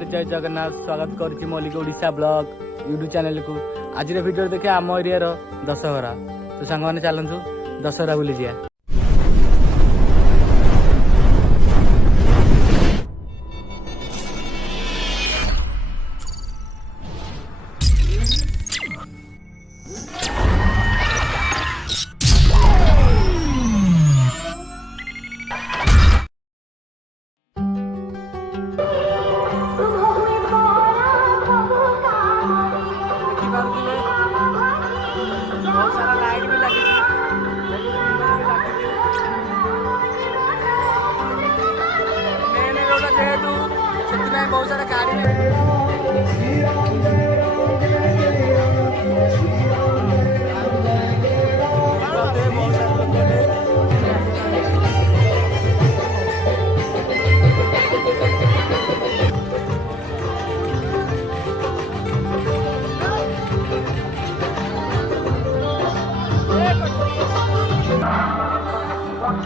नमस्कार जय जगन्नाथ स्वागत करुच्ची Mallick Odisha blog YouTube channel को आज वीडियो देखे आम एरिया दशहरा तो सांग मैंने चलतु दशहरा बुली जा। बहुत सारा लाइट भी लगी मेन रोड जेहेतु से बहुत सारा गाड़ी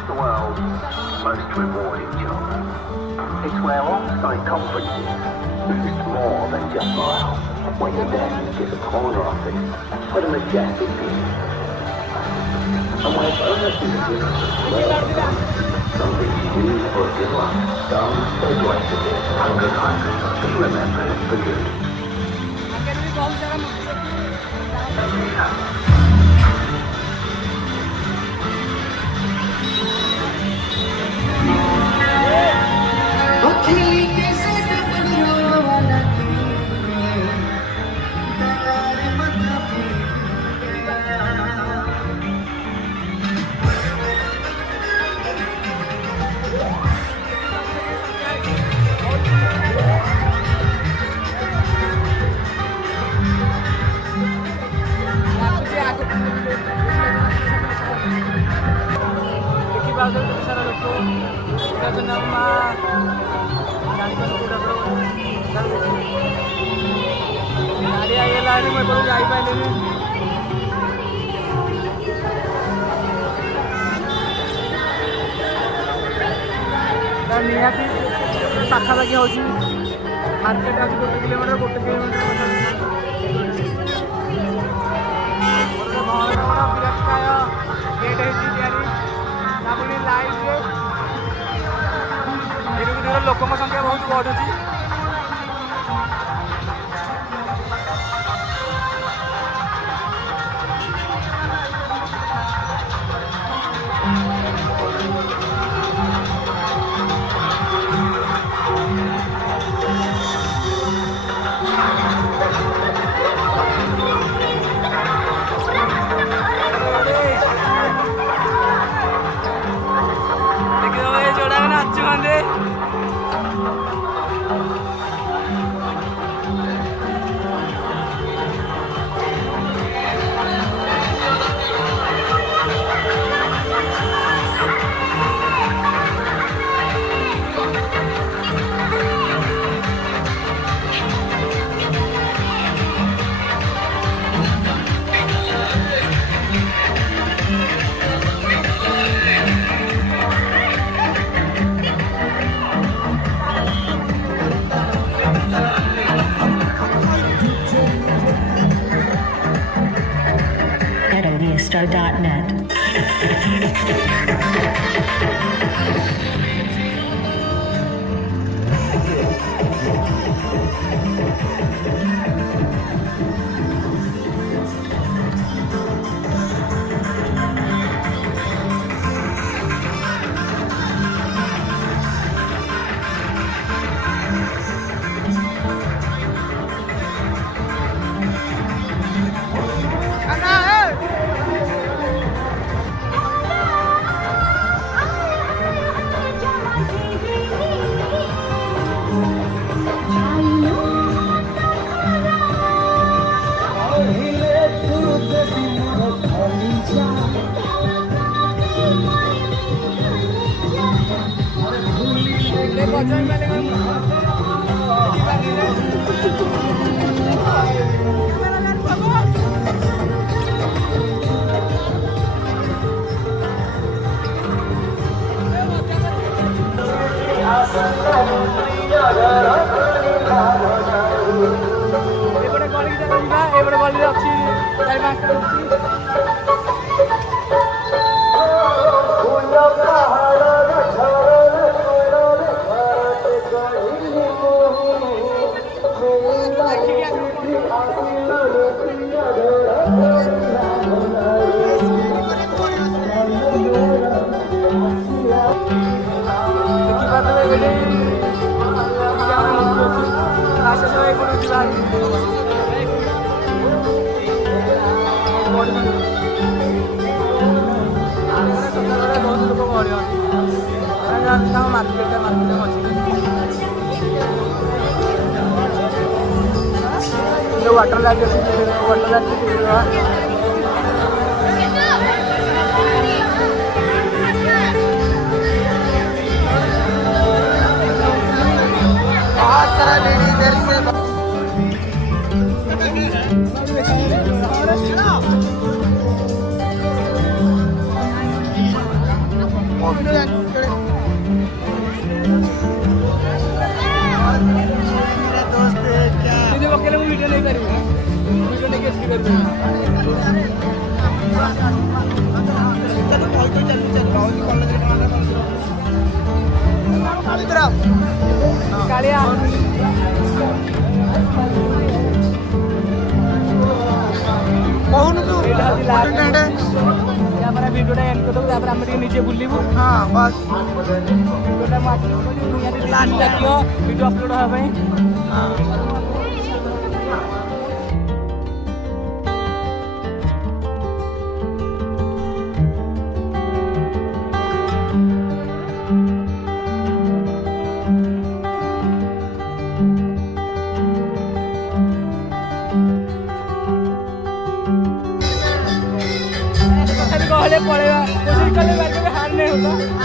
The world's most rewarding job. It's where on-site conferences boost more than just morale. When your desk is a corner office with a majestic view. And where bonuses are given well, something you do for good luck, done so aggressively, and be remembered for good. गाड़ी आगे मैं बोलूँ जापारे निहाती पाखापाखि हो मार्केट आज 1 किलोमीटर विराटकाय गेट है लाइट धीरे धीरे लोक संख्या बहुत बढ़ुची। Star.net. Nagara water light water light बहुत सारा लेडी इधर से वीडियो नहीं करूँगा वीडियो नहीं कैसे करूँगा कालिया कौन तू हमारा वीडियो एंड कर दो तापर हम नीचे बुलिबू हां बस वीडियो लास्ट तक वीडियो अपलोड हो भाई हां पहले पड़ेगा कोशिश करने बैठे में हार नहीं होगा